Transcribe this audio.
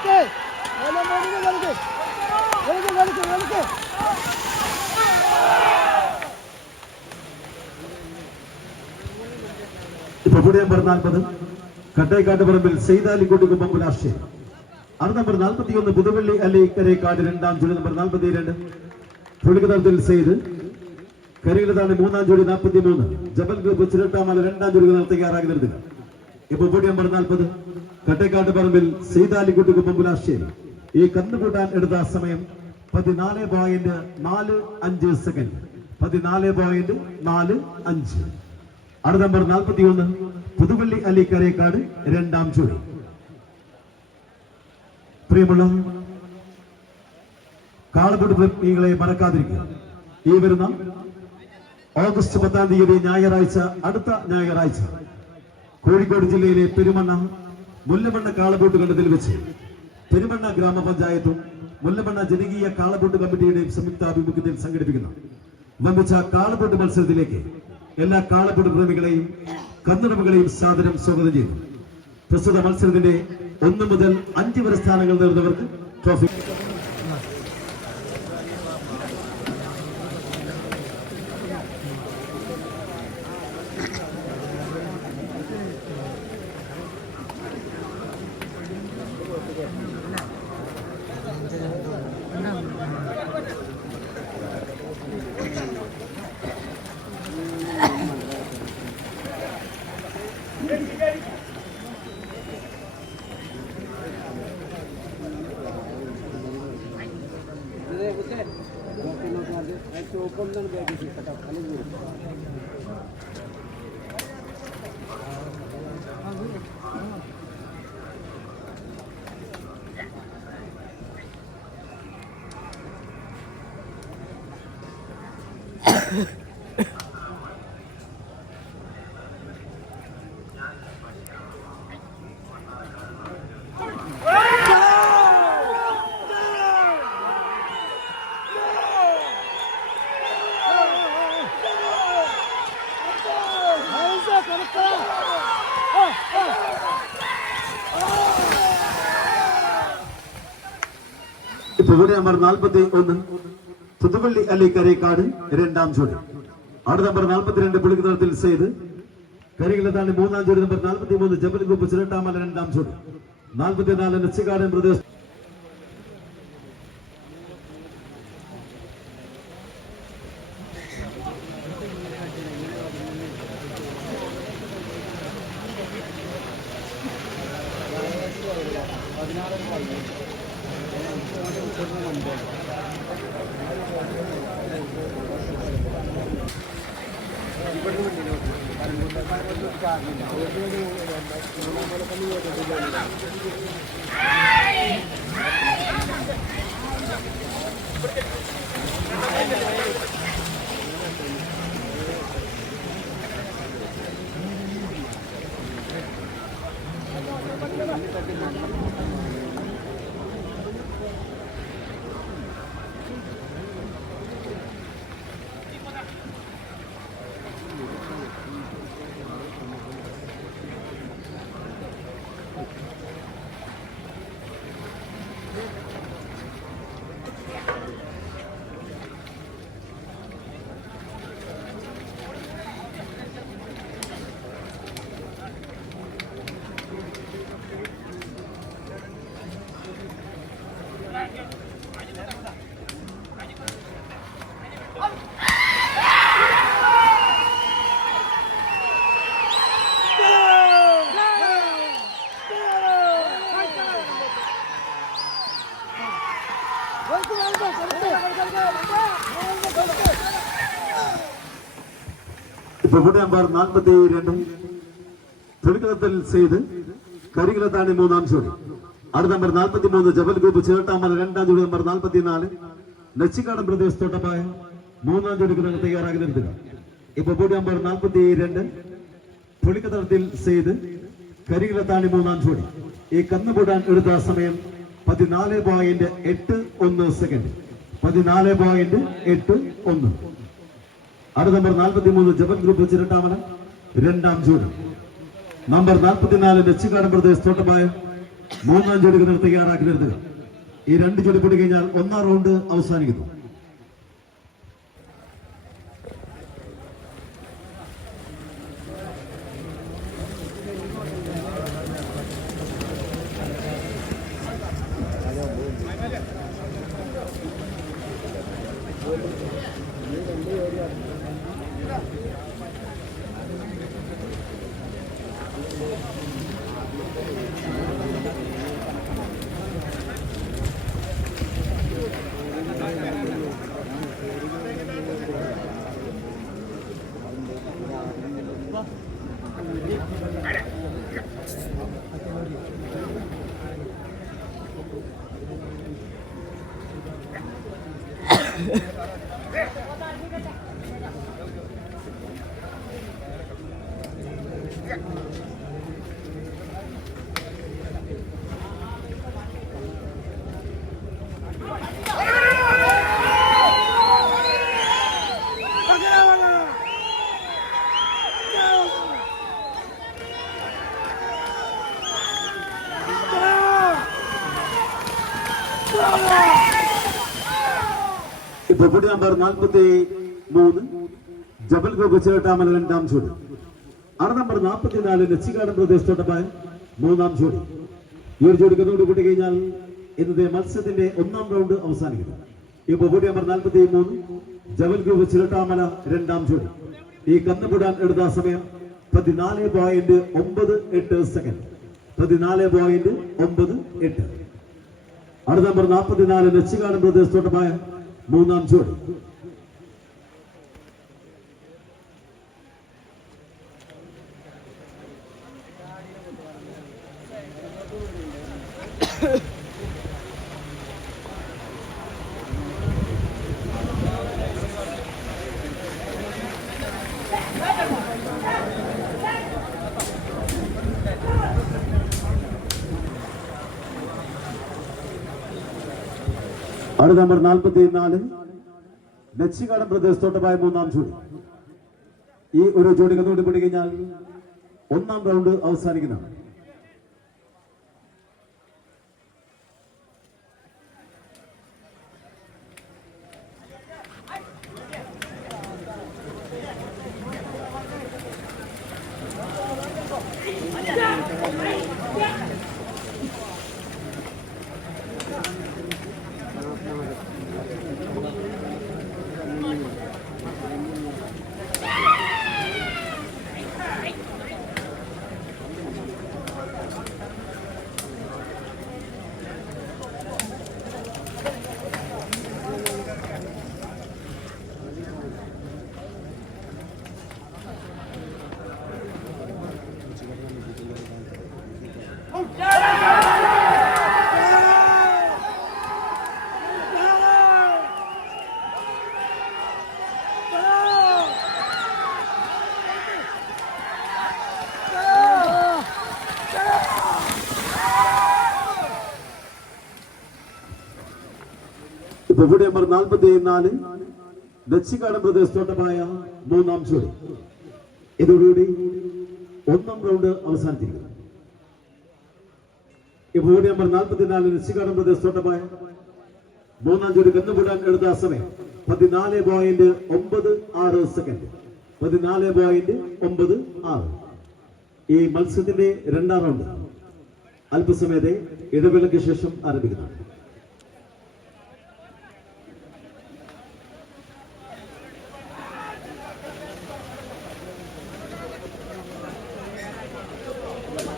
ഇപ്പൊ കൂടി നമ്പർ 40 കട്ടേക്കാട്ട് പറമ്പിൽ സെയ്താലിക്കുട്ടി കുമ്പുലാശ്ശേരി. അടുത്ത നമ്പർ 41 പുതുവള്ളി അലിക്കരേക്കാട് രണ്ടാം ജോഡി നമ്പർ 42 പുളിക്കതത്തിൽ സെയ്ത് കരികിലതാണ് മൂന്നാം ജോഡി 43 ജബൽ ഗ്രൂപ്പ് ചിരട്ടാമല രണ്ടാം ജോഡി തയ്യാറാക്കി നിർത്തുക. ഇപ്പൊ കൂടി നമ്പർ 40 കട്ടേക്കാട്ട് പറമ്പിൽ സെയ്താലിക്കുട്ടി കുമ്പുലാശ്ശേരി. ഈ കന്നുകൂട്ടാൻ എടുത്ത സമയം 14.45 സെക്കൻഡ്. 14.45. അടുത്ത നമ്പർ 41 പുതുവള്ളി അലിക്കരേക്കാട് രണ്ടാം ജോഡി. പ്രിയമുള്ള കാളപൂട്ട് പ്രേമികളെ മറക്കാതിരിക്കുക. ഈ വരുന്ന ഓഗസ്റ്റ് 10-ാം തീയതി ഞായറാഴ്ച, അടുത്ത ഞായറാഴ്ച കോഴിക്കോട് ജില്ലയിലെ പെരുമണ്ണ മുല്ലമണ്ണ കാളപൂട്ട് കണ്ടത്തിൽ വെച്ച് പെരുമണ്ണ ഗ്രാമപഞ്ചായത്തും മുല്ലമണ്ണ ജനകീയ കാളപൂട്ട് കമ്മിറ്റിയുടെയും സംയുക്താഭിമുഖ്യത്തിൽ സംഘടിപ്പിക്കുന്ന വമ്പിച്ച കാളപൂട്ട് മത്സരത്തിലേക്ക് എല്ലാ കാളപൂട്ട് പ്രേമികളെയും കന്നുടമകളെയും സാദരം സ്വാഗതം ചെയ്യുന്നു. പ്രസ്തുത മത്സരത്തിന്റെ 1 മുതൽ 5 വരെ സ്ഥാനങ്ങൾ നേടുന്നവർക്ക് ട്രോഫി. ഇപ്പൊ നമ്പർ 41 പുതുവള്ളി അലിക്കരേക്കാട് രണ്ടാം ജോഡി. അടുത്ത നമ്പർ 42 പുളിക്കതത്തിൽ സെയ്ത് കരികിലത്താണ് മൂന്നാം ജോഡി നമ്പർ 43 ജബൽ ഗ്രൂപ്പ് ചിരട്ടാമല രണ്ടാം ജോഡി. 44 നെച്ചിക്കാടൻ പ്രദേശ് ഇപ്പൊ നമ്പർ 42 പുളിക്കതത്തിൽ സെയ്ത് കരികിലത്താണ് മൂന്നാം ജോഡി. അടുത്ത നമ്പർ 43 ജബൽ ഗ്രൂപ്പ് ചിരട്ടാമല രണ്ടാം ജോഡി. നമ്പർ 44 നെച്ചിക്കാടൻ പ്രദേശ് തോട്ടപ്പായ മൂന്നാം ജോഡിക്ക് തയ്യാറാക്കി നിർത്തുക. ഇപ്പൊ നമ്പർ 42 പുളിക്കതത്തിൽ സെയ്ത് കരികിലത്താണ് മൂന്നാം ജോഡി. ഈ കന്നുകൂടാൻ എടുത്ത സമയം 14.81 സെക്കൻഡ്. 14.81. അടുത്ത നമ്പർ 43 ജബൽ ഗ്രൂപ്പ് ചിരട്ടാമല രണ്ടാം ജോഡി. നമ്പർ 44 നെച്ചിക്കാടൻ പ്രദേശ് തോട്ടപ്പായ മൂന്നാം ജോഡികൾ തയ്യാറാക്കി നിർത്തുക. ഈ രണ്ട് ജോഡി പൊടി കഴിഞ്ഞാൽ ഒന്നാം റൗണ്ട് അവസാനിക്കുന്നു. ഇപ്പൊ പൊടി നമ്പർ 43 ജബൽ ഗോപുചേട്ടാമല രണ്ടാം ജോഡി. ആറ് നമ്പർ 44 നെച്ചിക്കാടൻ പ്രദേശത്തോട്ടപ്പായ മൂന്നാം ജോഡി. ഈ ഒരു ജോഡി കന്നുകൂടി കൂട്ടി കഴിഞ്ഞാൽ ഇന്നത്തെ മത്സരത്തിന്റെ ഒന്നാം റൗണ്ട് അവസാനിക്കുന്നു. ഇപ്പൊ പൊടി നമ്പർ 43 ജബൽ ഗോപുചേട്ടാമല രണ്ടാം ജോഡി. ഈ കന്നുകൂടാൻ എടുത്ത സമയം 14.98 സെക്കൻഡ്. 14.98. അടുത്ത നമ്പർ 44 നെച്ചിക്കാടൻ പ്രദേശത്തോട്ടപ്പായ മൂന്നാം ജോഡി. അടുത്ത നമ്പർ 44 നെച്ചിക്കാടൻ പ്രദേശത്തോട്ടമായ മൂന്നാം ജോഡി. ഈ ഒരു ജോഡി കന്നുകൂടി പൊടി കഴിഞ്ഞാൽ ഒന്നാം റൗണ്ട് അവസാനിക്കുന്നതാണ്. ഇപ്പൊ ഇവിടെ നമ്പർ 44 നെച്ചിക്കാടൻ പ്രദേശത്തോട്ടമായ മൂന്നാം ജോഡി. ഇതോടുകൂടി ഒന്നാം റൗണ്ട് അവസാനിച്ചിരിക്കുന്നു. ഇപ്പൊ ഇവിടെ നമ്പർ 44 നെച്ചിക്കാടൻ പ്രദേശത്തോട്ടമായ മൂന്നാം ജോഡി കന്നുകൂടാൻ എടുത്ത സമയം 14.96 സെക്കൻഡ്. 14.96. ഈ മത്സരത്തിന്റെ രണ്ടാം റൗണ്ട് അല്പസമയത്തെ ഇടവേളയ്ക്ക് ശേഷം ആരംഭിക്കുന്നു.